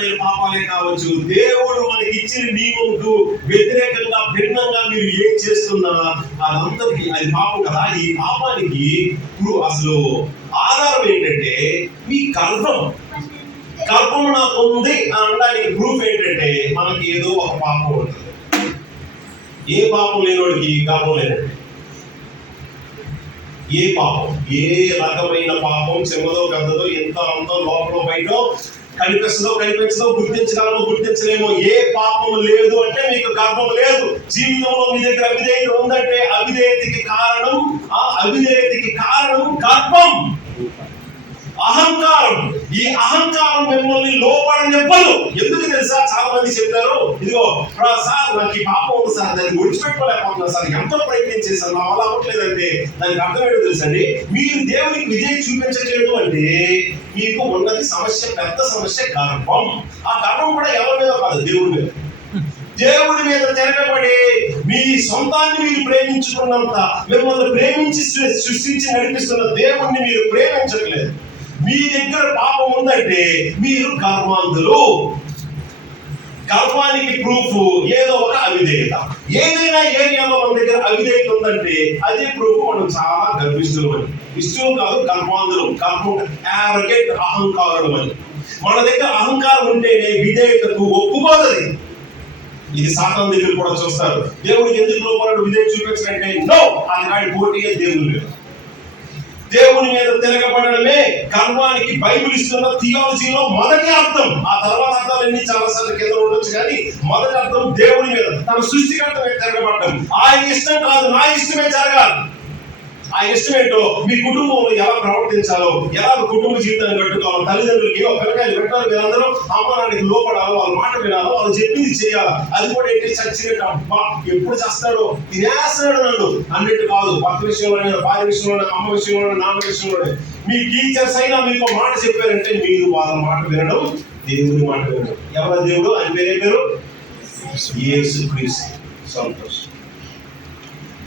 వ్యక్తిగతమైన పాపాలే కావచ్చు, దేవుడు మనకి ఇచ్చిన నియమంకు వ్యతిరేకంగా భిన్నంగా మీరు ఏం చేస్తున్నా అదంతటికి అది పాపం కదా. ఈ పాపానికి అసలు ఆధారం ఏంటంటే మీ గర్భం నాకు ఉంది అని అనడానికి ప్రూఫ్ ఏంటంటే మనకి ఏదో ఒక పాపం ఉంటుంది. ఏ పాపం లేనివాడికి గర్భం లేనండి. ఏ పాపం, ఏ రకమైన పాపం, చిన్నదో పెద్దదో, ఎంత అంతో లోపల బయట కనిపించదో గుర్తించలేమో, ఏ పాపం లేదు అంటే మీకు గర్భం లేదు. జీవితంలో మీ దగ్గర అవిధేయత ఉందంటే అవిధేయతకి కారణం గర్భం, అహంకారం. ఈ అహంకారం మిమ్మల్ని లోపడనివ్వదు. ఎందుకు తెలుసా? చాలా మంది చెప్తారు, ఇదిగో సార్ నాకు ఈ పాపం ఉంది సార్, దాన్ని విడిచిపెట్టుకోలేకపోతున్నా సార్, ఎంతో ప్రయత్నం చేశాను, నా వల్ల అవ్వట్లేదంటే దానికి అర్థం ఏంటో తెలుసండి, మీరు దేవునికి విజయం చూపించట్లేదు అంటే మీకు ఉన్నది సమస్య, పెద్ద సమస్య గర్భం. ఆ గర్భం కూడా ఎవరి మీద కాదు, దేవుడి మీద తిరగబడి మీ సొంతాన్ని మీరు ప్రేమించుకున్నంత మిమ్మల్ని ప్రేమించి సృష్టించి నడిపిస్తున్న దేవుణ్ణి మీరు ప్రేమించట్లేదు. మీ దగ్గర పాపం ఉందంటే మీరు గర్వాంధులు. గర్వానికి ప్రూఫ్ ఏదో ఒక అవిధేయత. ఏదైనా ఏరియాలో మన దగ్గర అవిధేయత ఉందంటే అదే ప్రూఫ్ మనం చాలా గర్విష్ఠులు అని. ఇష్టం కాదు, గర్వాంధులు, అహంకారులు అని. మన దగ్గర అహంకారం ఉంటేనే విధేయతకు ఒప్పుకోదది. ఇది సాతాను దగ్గర కూడా చూస్తారు. దేవుడికి ఎందుకు లోపల విధేయత చూపించాలంటే నో, అది పోటీయే దేవుని మీద. దేవుని మీద తిరగబడమే గర్వానికి బైబిల్ ఇస్తున్న థియాలజీలో మొదటి అర్థం. ఆ తర్వాత అర్థాలన్నీ చాలాసార్లు కింద ఉండొచ్చు, కానీ మొదటి అర్థం దేవుని మీద, తన సృష్టికర్త మీద తిరగబడటం. ఆయన ఇష్టం కాదు, నా ఇష్టమే జరగాలి. ఆయన ఇష్టం ఏంటో, మీ కుటుంబంలో ఎలా ప్రవర్తించాలో, ఎలా కుటుంబ జీవితాన్ని కట్టుకోవాలో, తల్లిదండ్రులకి పిల్లకాయలు పెట్టాలి, వీళ్ళందరూ అమ్మానానికి లోపడాలో, వాళ్ళ మాట వినాలో, వాళ్ళు చెప్పింది చేయాలి. అది కూడా ఏంటి, చచ్చినట్టు అబ్బా ఎప్పుడు చేస్తాడో, తినేస్తాడు నన్ను అన్నట్టు కాదు. భర్త విషయంలోనే, భార్య విషయంలోనే, అమ్మ విషయంలోనే, నాన్న విషయంలోనే. మీ టీచర్స్ అయినా మీకు మాట చెప్పారంటే మీరు వాళ్ళ మాట వినడం, దేవుని మాట వినడం. ఎవరి దేవుడు? అని పేరు యేసుక్రీస్తు. సంతోషం.